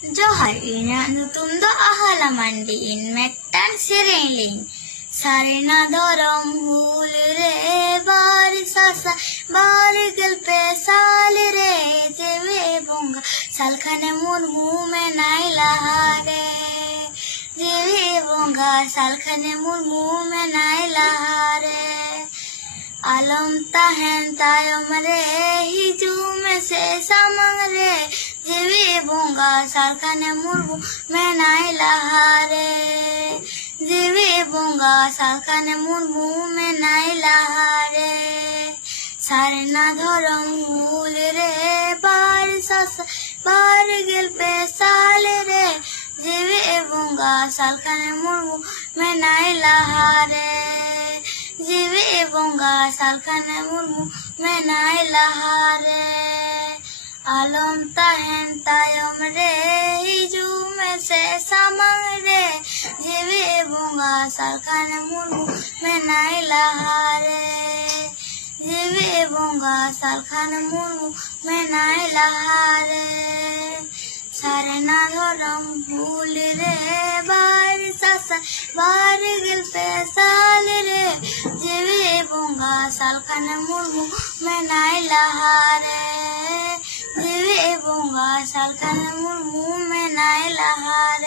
Johar ina nutundo ahala mandi in mettan sirenlin sarina dorom hul re bari sasa bari gelpe sal re jeve bunga salkhane mur muh mein naila re jeve bunga salkhane mur muh mein naila re आलम ताहन तायम रे हिजू में से समंग रे जीवी बोंगा सालखने मुर्गु में नाई लहारे जीवी बोंगा सालखने मुर्गु में नाई लहारे सारे ना धरम मूल रे बार सस बार गिल पे साल रे जीवी बोंगा सालखने मुर्गु में नाई लहारे जीवी बोंगा सालखने मुर्गु में नाई लहारे आलम ताहन तायम रे हिजू में से समंग रे जीवी बोंगा सालखने मुर्गु में नाई लहारे जीवी बोंगा सालखने मुर्गु में नाई लहारे सारे ना धरम भूल रे बार ससा बार गिल पे साल रे जीवी बोंगा सालखने मुर्गु में नाई लहारे जीवी बोंगा सालखने मुर्गु में नाई लहारे।